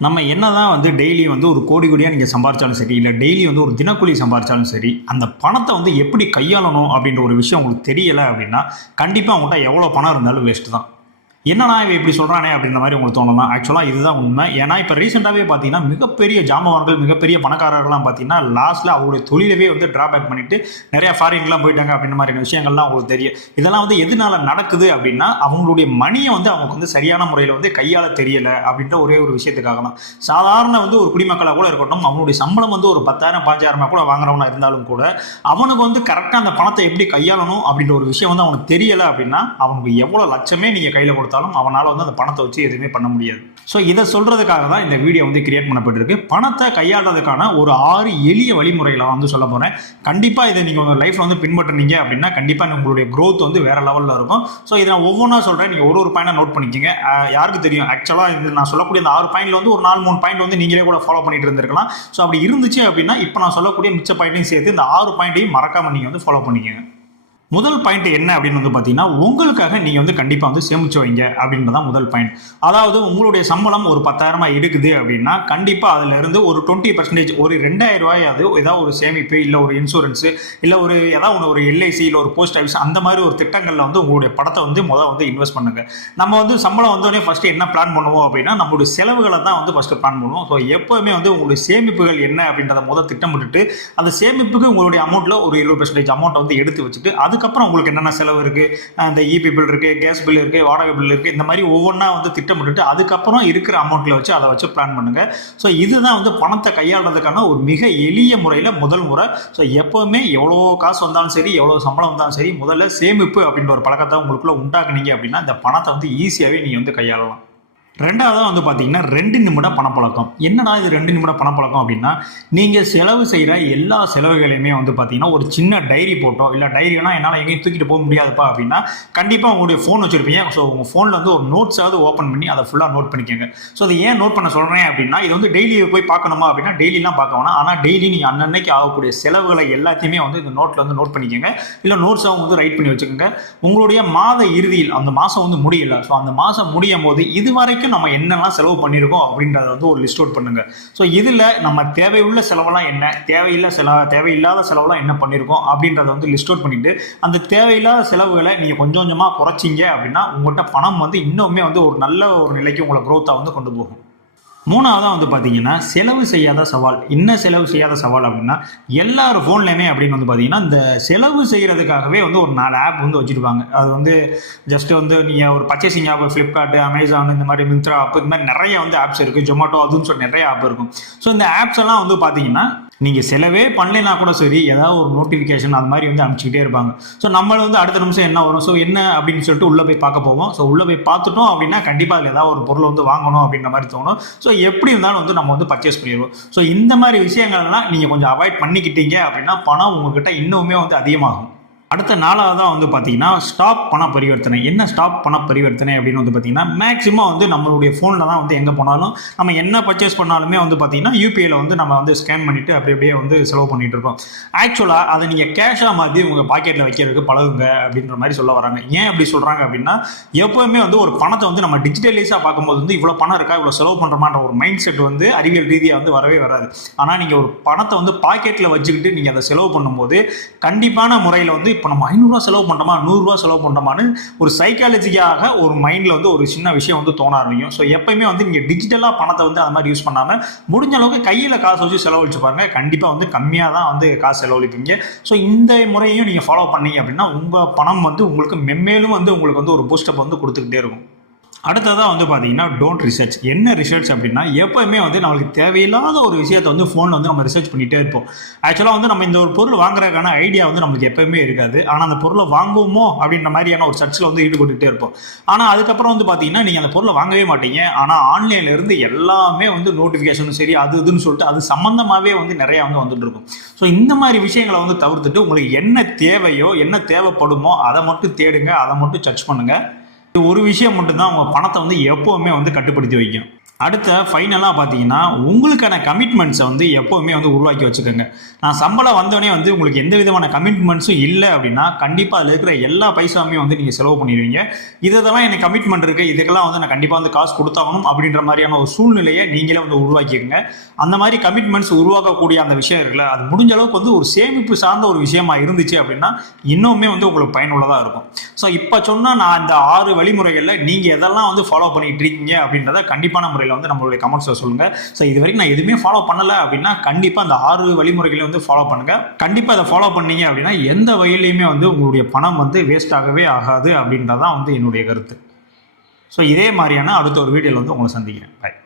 நம்ம என்ன தான் வந்து டெய்லி வந்து ஒரு கோடி கோடியாக நீங்கள் சம்பாரிச்சாலும் சரி இல்லை டெய்லி வந்து ஒரு தினக்கூலி சம்பாரிச்சாலும் சரி அந்த பணத்தை வந்து எப்படி கையாளணும் அப்படின்ற ஒரு விஷயம் உங்களுக்கு தெரியலை அப்படின்னா கண்டிப்பாக அவங்கள்ட்ட எவ்வளோ பணம் இருந்தாலும் வேஸ்ட்டு தான். என்னன்னா இவன் இப்படி சொல்கிறானே அப்படின்ற மாதிரி உங்களுக்கு தோணலாம் ஆக்சுவலாக இதுதான் உண்மை. ஏன்னா இப்போ ரீசெண்டாகவே பார்த்தீங்கன்னா மிகப்பெரிய ஜாமவான்கள் மிகப்பெரிய பணக்காரர்கள்லாம் பார்த்தீங்கன்னா லாஸ்ட்டில் அவங்களுடைய தொழிலவே வந்து டிராபேக் பண்ணிட்டு நிறைய ஃபாரின்லாம் போயிட்டாங்க அப்படின்ற மாதிரியான விஷயங்கள்லாம் உங்களுக்கு தெரியும். இதெல்லாம் வந்து எதனால நடக்குது அப்படின்னா அவங்களுடைய மணியை வந்து அவங்க வந்து சரியான முறையில் வந்து கையாள தெரியலை அப்படின்ற ஒரே ஒரு விஷயத்துக்காக தான். சாதாரண வந்து ஒரு குடிமக்களாக கூட இருக்கட்டும் அவனுடைய சம்பளம் வந்து ஒரு பத்தாயிரம் பாஞ்சாயிரமா கூட வாங்குறவனா இருந்தாலும் கூட அவனுக்கு வந்து கரெக்டாக அந்த பணத்தை எப்படி கையாளணும் அப்படின்ற ஒரு விஷயம் வந்து அவனுக்கு தெரியலை அப்படின்னா அவனுக்கு எவ்வளோ லட்சமே நீங்கள் கையில் கொடுத்தா கொடுத்தாலும் அவனால் வந்து அந்த பணத்தை வச்சு எதுவுமே பண்ண முடியாது. ஸோ இதை சொல்கிறதுக்காக தான் இந்த வீடியோ வந்து கிரியேட் பண்ணப்பட்டிருக்கு. பணத்தை கையாளுறதுக்கான ஒரு ஆறு எளிய வழிமுறைகளை வந்து சொல்ல போகிறேன் கண்டிப்பாக இதை நீங்கள் உங்கள் லைஃப்பில் வந்து பின்பற்றினீங்க அப்படின்னா கண்டிப்பாக உங்களுடைய க்ரோத் வந்து வேறு லெவலில் இருக்கும். ஸோ இதை நான் ஒவ்வொன்றா சொல்கிறேன் நீங்கள் ஒரு ஒரு பாயிண்டாக நோட் பண்ணிக்கோங்க. யாருக்கு தெரியும்? ஆக்சுவலாக இது நான் சொல்லக்கூடிய இந்த ஆறு பாயிண்ட்ல வந்து ஒரு நாலு மூணு பாயிண்ட் வந்து நீங்களே கூட ஃபாலோ பண்ணிட்டு இருந்திருக்கலாம். ஸோ அப்படி இருந்துச்சு அப்படின்னா இப்போ நான் சொல்லக்கூடிய மிச்ச பாயிண்ட்டையும் சேர்த்து இந்த ஆறு பாயிண்ட்டையும் மறக்காமல் நீங்கள் வந்து ஃபாலோ பண்ணிக்கோங்க. முதல் பாயிண்ட் என்ன அப்படின்னு வந்து பார்த்தீங்கன்னா உங்களுக்காக நீங்கள் வந்து கண்டிப்பாக வந்து சேமிச்சு வைங்க அப்படின்றதான் முதல் பாயிண்ட் அதாவது உங்களுடைய சம்பளம் ஒரு பத்தாயிரமா எடுக்குது அப்படின்னா கண்டிப்பாக அதிலிருந்து ஒரு டுவெண்ட்டி பர்சன்டேஜ் ஒரு ரெண்டாயிரம் ரூபாயாவது ஏதாவது ஒரு சேமிப்பு இல்லை ஒரு இன்சூரன்ஸு இல்லை ஒரு ஏதாவது ஒன்று ஒரு எல்ஐசி இல்லை ஒரு போஸ்ட் ஆஃபீஸ் அந்த மாதிரி ஒரு திட்டங்களில் வந்து உங்களுடைய படத்தை வந்து முதல் வந்து இன்வெஸ்ட் பண்ணுங்க. நம்ம வந்து சம்பளம் வந்தோடனே ஃபஸ்ட்டு என்ன பிளான் பண்ணுவோம் அப்படின்னா நம்மளுடைய செலவுகளை தான் வந்து ஃபஸ்ட்டு பிளான் பண்ணுவோம். ஸோ எப்போவுமே வந்து உங்களுடைய சேமிப்புகள் என்ன அப்படின்றத முதல் திட்டமிட்டுட்டு அந்த சேமிப்புக்கு உங்களுடைய அமௌண்ட்டில் ஒரு இருபது பர்சன்டேஜ் அமௌண்ட்டை வந்து எடுத்து வச்சுட்டு அது அதுக்கப்புறம் உங்களுக்கு என்னென்ன செலவு இருக்குது அந்த இபி பில் இருக்குது கேஸ் பில் இருக்குது வாடகை பில் இருக்குது இந்த மாதிரி ஒவ்வொன்றா வந்து திட்டமிட்டுட்டு அதுக்கப்புறம் இருக்கிற அமௌண்ட்டில் வச்சு அதை வச்சு பிளான் பண்ணுங்கள் ஸோ இதுதான் வந்து பணத்தை கையாளுறதுக்கான ஒரு மிக எளிய முறையில் முதல் முறை. ஸோ எப்போவுமே எவ்வளோ காசு வந்தாலும் சரி எவ்வளோ சம்பளம் வந்தாலும் சரி முதல்ல சேமிப்பு அப்படின்ற ஒரு பழக்கத்தை உங்களுக்குள்ளே உண்டாக்குனீங்க அப்படின்னா இந்த பணத்தை வந்து ஈஸியாகவே நீங்கள் வந்து கையாளலாம். ரெண்டாவதாக வந்து பார்த்தீங்கன்னா ரெண்டு நிமிட பணப்பழக்கம். என்னடா இது ரெண்டு நிமிட பணப்பழக்கம் அப்படின்னா நீங்கள் செலவு செய்கிற எல்லா செலவுகளையுமே வந்து பார்த்தீங்கன்னா ஒரு சின்ன டைரி போட்டோ இல்லை டைரினா என்னால் எங்கேயும் தூக்கிட்டு போக முடியாதுப்பா அப்படின்னா கண்டிப்பாக உங்களுடைய ஃபோன் வச்சுருப்பீங்க. ஸோ உங்கள் ஃபோனில் வந்து ஒரு நோட்ஸாவது ஓப்பன் பண்ணி அதை ஃபுல்லாக நோட் பண்ணிக்கோங்க. ஸோ அதை ஏன் நோட் பண்ண சொல்கிறேன் அப்படின்னா இது வந்து டெய்லி போய் பார்க்கணுமா அப்படின்னா டெய்லிலாம் பார்க்க வேணாம். ஆனால் டெய்லி நீங்கள் அன்னன்னைக்கு ஆகக்கூடிய செலவுகளை எல்லாத்தையுமே வந்து இந்த நோட்டில் வந்து நோட் பண்ணிக்கோங்க. இல்லை நோட்ஸாகவும் வந்து ரைட் பண்ணி வச்சுக்கோங்க. உங்களுடைய மாத இறுதியில் அந்த மாதம் வந்து முடியல. ஸோ அந்த மாதம் முடியும் போது இது வரைக்கும் நம்ம என்னெல்லாம் செலவு பண்ணியிருக்கோம் அப்படின்றத வந்து ஒரு லிஸ்ட் அவுட் பண்ணுங்க. ஸோ இதில் நம்ம தேவையுள்ள செலவெல்லாம் என்ன? தேவையில்லை செலவு தேவையில்லாத செலவெல்லாம் என்ன பண்ணியிருக்கோம் அப்படின்றத வந்து லிஸ்ட் அவுட் பண்ணிட்டு அந்த தேவையில்லாத செலவுகளை நீங்கள் கொஞ்சம் கொஞ்சமாக குறைச்சிங்க அப்படின்னா உங்கள்கிட்ட பணம் வந்து இன்னுமே வந்து ஒரு நல்ல ஒரு நிலைக்கு உங்களை க்ரோத்தாக வந்து கொண்டு போகும். மூணாவதாக வந்து பார்த்தீங்கன்னா செலவு செய்யாத சவால். என்ன செலவு செய்யாத சவால் அப்படின்னா எல்லார் ஃபோன்லையுமே அப்படின்னு வந்து பார்த்தீங்கன்னா இந்த செலவு செய்கிறதுக்காகவே வந்து ஒரு நாலு ஆப் வந்து வச்சுருப்பாங்க. அது வந்து ஜஸ்ட் வந்து நீங்கள் ஒரு பர்ச்சேசிங் ஆப் ஃப்ளிப்கார்ட்டு அமேசான் இந்த மாதிரி மிந்த்ரா ஆப் இந்த மாதிரி நிறைய வந்து ஆப்ஸ் இருக்குது ஜொமேட்டோ அதுன்னு சொல்லி நிறைய ஆப் இருக்கும். ஸோ இந்த ஆப்ஸ் எல்லாம் வந்து பார்த்தீங்கன்னா நீங்கள் செலவே பண்ணலைன்னா கூட சரி ஏதாவது ஒரு நோட்டிஃபிகேஷன் அது மாதிரி வந்து அனுப்பிச்சிக்கிட்டே இருப்பாங்க. ஸோ நம்மளை வந்து அடுத்த நிமிஷம் என்ன வரும்? ஸோ என்ன அப்படின்னு சொல்லிட்டு உள்ளே போய் பார்க்க போவோம். ஸோ உள்ளே போய் பார்த்துட்டோம் அப்படின்னா கண்டிப்பாக அதில் ஏதாவது ஒரு பொருளை வந்து வாங்கணும் அப்படின்ற மாதிரி தோணும். ஸோ எப்படி இருந்தாலும் வந்து நம்ம வந்து பர்ச்சேஸ் பண்ணிடுவோம். ஸோ இந்த மாதிரி விஷயங்கள்லாம் நீங்கள் கொஞ்சம் அவாய்ட் பண்ணிக்கிட்டீங்க அப்படின்னா பணம் உங்ககிட்ட இன்னுமே வந்து அதிகமாகும். அடுத்த நாளாக தான் வந்து பார்த்தீங்கன்னா ஸ்டாப் பண பரிவர்த்தனை. என்ன ஸ்டாப் பண பரிவர்த்தனை அப்படின்னு வந்து பார்த்தீங்கன்னா மேக்ஸிமம் வந்து நம்மளுடைய ஃபோனில் தான் வந்து எங்கே போனாலும் நம்ம என்ன பர்ச்சேஸ் பண்ணாலுமே வந்து பார்த்தீங்கன்னா யூபிஐயில் வந்து நம்ம வந்து ஸ்கேன் பண்ணிவிட்டு அப்படி அப்படியே வந்து செலவு பண்ணிட்டு இருக்கோம். ஆக்சுவலாக அதை நீங்கள் கேஷாக மாற்றி உங்கள் பாக்கெட்டில் வைக்கிறதுக்கு பழகுங்க அப்படின்ற மாதிரி சொல்ல வராங்க. ஏன் அப்படி சொல்கிறாங்க அப்படின்னா எப்போவுமே வந்து ஒரு பணத்தை வந்து நம்ம டிஜிட்டலைஸாக பார்க்கும்போது வந்து இவ்வளோ பணம் இருக்கா இவ்வளோ செலவு பண்ணுறமான்ற ஒரு மைண்ட் செட் வந்து அறிவியல் ரீதியாக வந்து வரவே வராது. ஆனால் நீங்கள் ஒரு பணத்தை வந்து பாக்கெட்டில் வச்சுக்கிட்டு நீங்கள் அதை செலவு பண்ணும்போது கண்டிப்பான முறையில் வந்து இப்போ நம்ம ஐநூறுரூவா செலவு பண்ணுறோமா நூறுரூவா செலவு பண்ணுறோமான்னு ஒரு சைக்காலஜிக்காக ஒரு மைண்டில் வந்து ஒரு சின்ன விஷயம் வந்து தோண ஆரம்பிக்கும். ஸோ எப்பயுமே வந்து நீங்கள் டிஜிட்டலாக பணத்தை வந்து அந்த மாதிரி யூஸ் பண்ணாமல் முடிஞ்ச அளவுக்கு கையில் காசு வச்சு செலவழிச்சு பாருங்கள் கண்டிப்பாக வந்து கம்மியாக தான் வந்து காசு செலவழிப்பீங்க. ஸோ இந்த முறையும் நீங்கள் ஃபாலோ பண்ணீங்க அப்படின்னா உங்கள் பணம் வந்து உங்களுக்கு மென்மேலும் வந்து உங்களுக்கு வந்து ஒரு பூஸ்டப் வந்து கொடுத்துக்கிட்டே இருக்கும். அடுத்ததாக வந்து பார்த்தீங்கன்னா டோன்ட் ரிசர்ச் என்ன ரிசர்ச் அப்படின்னா எப்போவுமே வந்து நம்மளுக்கு தேவையில்லாத ஒரு விஷயத்தை வந்து ஃபோனில் வந்து நம்ம ரிசர்ச் பண்ணிகிட்டே இருப்போம். ஆக்சுவலாக வந்து நம்ம இந்த ஒரு பொருள் வாங்குறதுக்கான ஐடியா வந்து நம்மளுக்கு எப்போயுமே இருக்காது. ஆனால் அந்த பொருளை வாங்குவோமோ அப்படின்ற மாதிரியான ஒரு சர்ச்சில் வந்து ஈடுபட்டுகிட்டே இருப்போம். ஆனால் அதுக்கப்புறம் வந்து பார்த்தீங்கன்னா நீங்கள் அந்த பொருளை வாங்கவே மாட்டீங்க. ஆனால் ஆன்லைன்லேருந்து எல்லாமே வந்து நோட்டிஃபிகேஷனும் சரி அது இதுன்னு சொல்லிட்டு அது சம்மந்தமாகவே வந்து நிறையா வந்து வந்துட்டு இருக்கும். ஸோ இந்த மாதிரி விஷயங்களை வந்து தவிர்த்துட்டு உங்களுக்கு என்ன தேவையோ என்ன தேவைப்படுமோ அதை மட்டும் தேடுங்க அதை மட்டும் சர்ச் பண்ணுங்கள் ஒரு விஷயம் மட்டும்தான் உங்கள் பணத்தை வந்து எப்போவுமே வந்து கட்டுப்படுத்தி வைக்கும். அடுத்த ஃபைனலாக பார்த்தீங்கன்னா உங்களுக்கான கமிட்மெண்ட்ஸை வந்து எப்போவுமே வந்து உருவாக்கி வச்சுக்கோங்க. நான் சம்பளம் வந்தோடனே வந்து உங்களுக்கு எந்த விதமான கமிட்மெண்ட்ஸும் இல்லை அப்படின்னா கண்டிப்பாக அதில் இருக்கிற எல்லா பைசாவுமே வந்து நீங்கள் செலவு பண்ணிடுவீங்க. இதெல்லாம் எனக்கு கமிட்மெண்ட் இருக்குது இதுக்கெல்லாம் வந்து நான் கண்டிப்பாக வந்து காசு கொடுத்தாகணும் அப்படின்ற மாதிரியான ஒரு சூழ்நிலையை நீங்களே வந்து உருவாக்கிக்கோங்க. அந்த மாதிரி கமிட்மெண்ட்ஸ் உருவாக்கக்கூடிய அந்த விஷயம் இருக்குல்ல அது முடிஞ்ச அளவுக்கு வந்து ஒரு சேமிப்பு சார்ந்த ஒரு விஷயமா இருந்துச்சு அப்படின்னா இன்னுமே வந்து உங்களுக்கு பயனுள்ளதாக இருக்கும். ஸோ இப்போ சொன்னால் நான் இந்த ஆறு வழி வழிமுறைகளில் நீங்கள் எதெல்லாம் வந்து ஃபாலோ பண்ணிட்டு இருக்கீங்க அப்படின்றத கண்டிப்பான முறையில் வந்து நம்மளுடைய கமெண்ட்ஸில் சொல்லுங்கள் ஸோ இது வரைக்கும் நான் எதுவுமே ஃபாலோ பண்ணலை அப்படின்னா கண்டிப்பாக அந்த ஆறு வழிமுறைகளையும் வந்து ஃபாலோ பண்ணுங்கள் கண்டிப்பாக அதை ஃபாலோ பண்ணீங்க அப்படின்னா எந்த வகையிலையுமே வந்து உங்களுடைய பணம் வந்து வேஸ்ட் ஆகவே ஆகாது அப்படின்றதான் வந்து என்னுடைய கருத்து. ஸோ இதே மாதிரியான அடுத்த ஒரு வீடியோவில் வந்து உங்களை சந்திக்கிறேன். பாய்